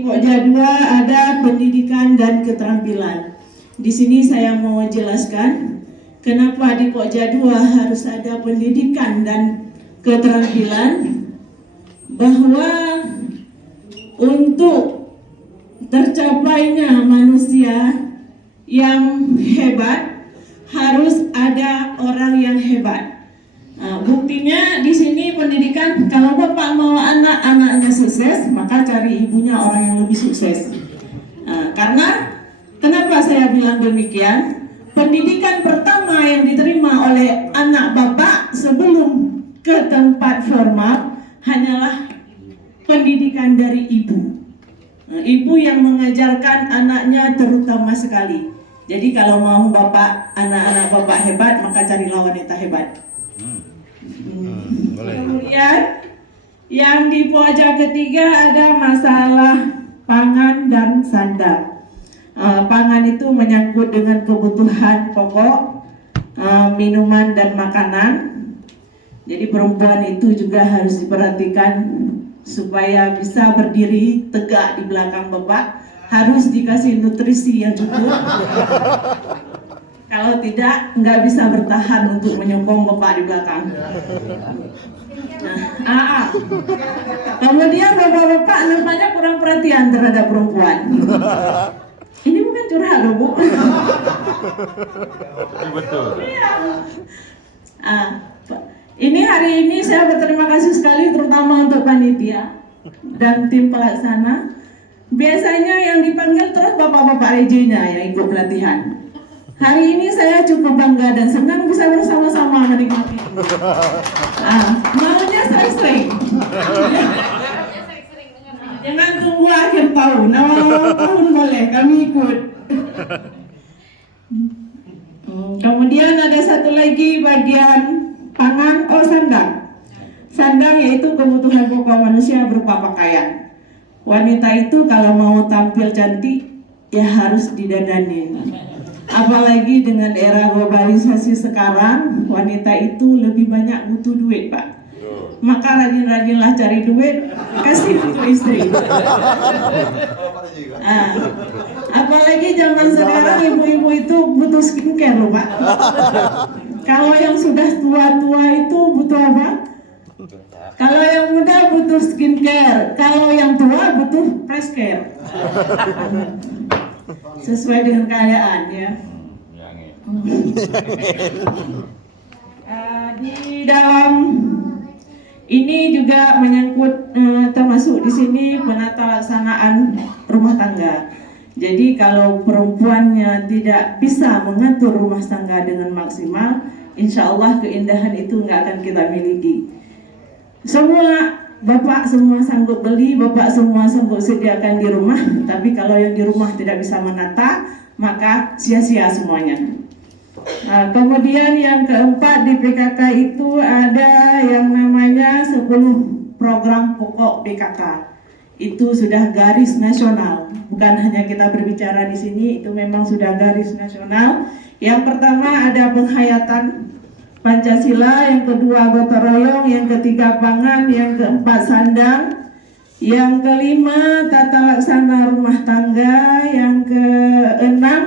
di Pokja 2 ada pendidikan dan keterampilan. Di sini saya mau jelaskan kenapa di Pokja 2 harus ada pendidikan dan keterampilan, bahwa untuk tercapainya manusia yang hebat harus ada orang yang hebat. Buktinya di sini pendidikan, kalau bapak mau anak-anaknya sukses, maka cari ibunya orang yang lebih sukses. Karena kenapa saya bilang demikian? Pendidikan pertama yang diterima oleh anak bapak sebelum ke tempat formal hanyalah pendidikan dari ibu. Ibu yang mengajarkan anaknya terutama sekali. Jadi kalau mau bapak, anak-anak bapak hebat, maka carilah wanita hebat. Kemudian yang di pojok ketiga ada masalah pangan dan sandang. Pangan itu menyangkut dengan kebutuhan pokok, minuman dan makanan. Jadi perempuan itu juga harus diperhatikan supaya bisa berdiri tegak di belakang bapak, harus dikasih nutrisi yang cukup. Kalau tidak, nggak bisa bertahan untuk menyokong bapak di belakang. Kemudian bapak-bapak nampaknya kurang perhatian terhadap perempuan. Ini bukan curhat loh, Bu. Betul. Iya. Ini hari ini saya berterima kasih sekali terutama untuk panitia dan tim pelaksana. Biasanya yang dipanggil terus bapak-bapak rejinya yang ikut pelatihan. Hari ini saya cukup bangga dan senang bisa bersama-sama menikmati. Maunya sering-sering. Jangan tunggu akhir tahun. Awal tahun boleh, kami ikut. Kemudian ada satu lagi bagian pangan, sandang. Sandang yaitu kebutuhan pokok manusia berupa pakaian. Wanita itu kalau mau tampil cantik ya harus didandani. Apalagi dengan era globalisasi sekarang, wanita itu lebih banyak butuh duit, Pak. Maka rajin-rajinlah cari duit, kasih untuk istri. Apalagi zaman sekarang ibu-ibu itu butuh skincare loh, Pak. Kalau yang sudah tua-tua itu butuh apa? Kalau yang muda butuh skincare, kalau yang tua butuh fresh care. Sesuai dengan keadaan ya. Di dalam ini juga menyangkut termasuk di sini penata laksanaan rumah tangga. Jadi kalau perempuannya tidak bisa mengatur rumah tangga dengan maksimal, insya Allah keindahan itu nggak akan kita miliki. Semua bapak semua sanggup beli, bapak semua sanggup sediakan di rumah, tapi kalau yang di rumah tidak bisa menata, maka sia-sia semuanya. Kemudian yang keempat di PKK itu ada yang namanya 10 program pokok PKK. Itu sudah garis nasional, bukan hanya kita berbicara di sini, itu memang sudah garis nasional. Yang pertama ada penghayatan Pancasila, yang kedua gotong royong, yang ketiga pangan, yang keempat sandang, yang kelima tata laksana rumah tangga, yang keenam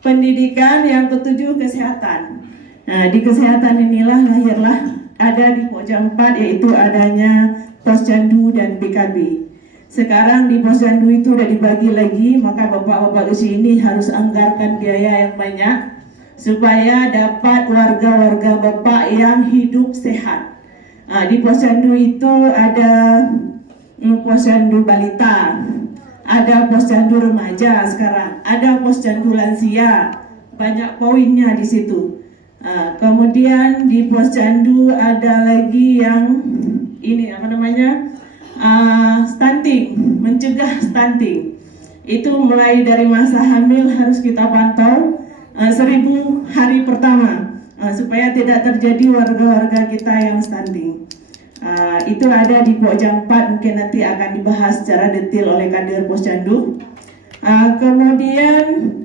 pendidikan, yang ketujuh kesehatan. Nah, di kesehatan inilah lahirlah ada di Pokja 4 yaitu adanya Posyandu dan BKB. Sekarang di Posyandu itu udah dibagi lagi, maka bapak-bapak di sini harus anggarkan biaya yang banyak supaya dapat warga-warga bapak yang hidup sehat. Di Posyandu itu ada Posyandu balita, ada Posyandu remaja sekarang, ada Posyandu lansia, banyak poinnya di situ. Kemudian di Posyandu ada lagi yang ini apa namanya stunting, mencegah stunting. Itu mulai dari masa hamil harus kita pantau 1000 hari pertama supaya tidak terjadi warga-warga kita yang stunting. Itu ada di Pokja 4, mungkin nanti akan dibahas secara detail oleh kader Posyandu. Kemudian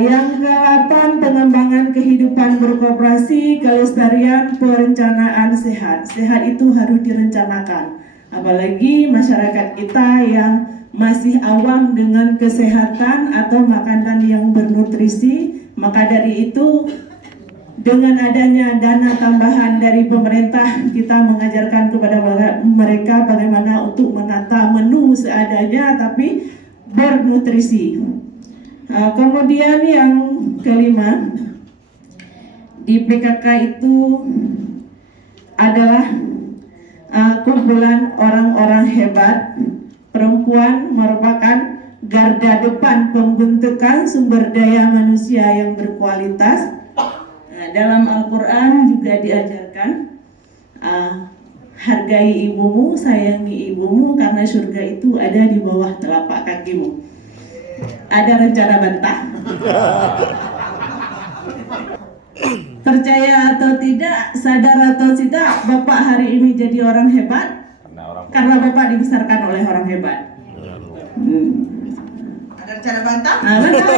yang ke-8 pengembangan kehidupan berkoperasi, kelestarian, perencanaan sehat. Sehat itu harus direncanakan. Apalagi masyarakat kita yang masih awam dengan kesehatan atau makanan yang bernutrisi. Maka dari itu, dengan adanya dana tambahan dari pemerintah, kita mengajarkan kepada mereka bagaimana untuk menata menu seadanya tapi bernutrisi. Kemudian yang kelima, di PKK itu adalah kumpulan orang-orang hebat. Perempuan merupakan garda depan pembentukan sumber daya manusia yang berkualitas. Dalam Al-Quran juga diajarkan, hargai ibumu, sayangi ibumu, karena surga itu ada di bawah telapak kakimu. Ada rencana bantah? Percaya atau tidak, sadar atau tidak, Bapak hari ini jadi orang hebat karena Bapak dibesarkan oleh orang hebat. Ada rencana bantah? Benar.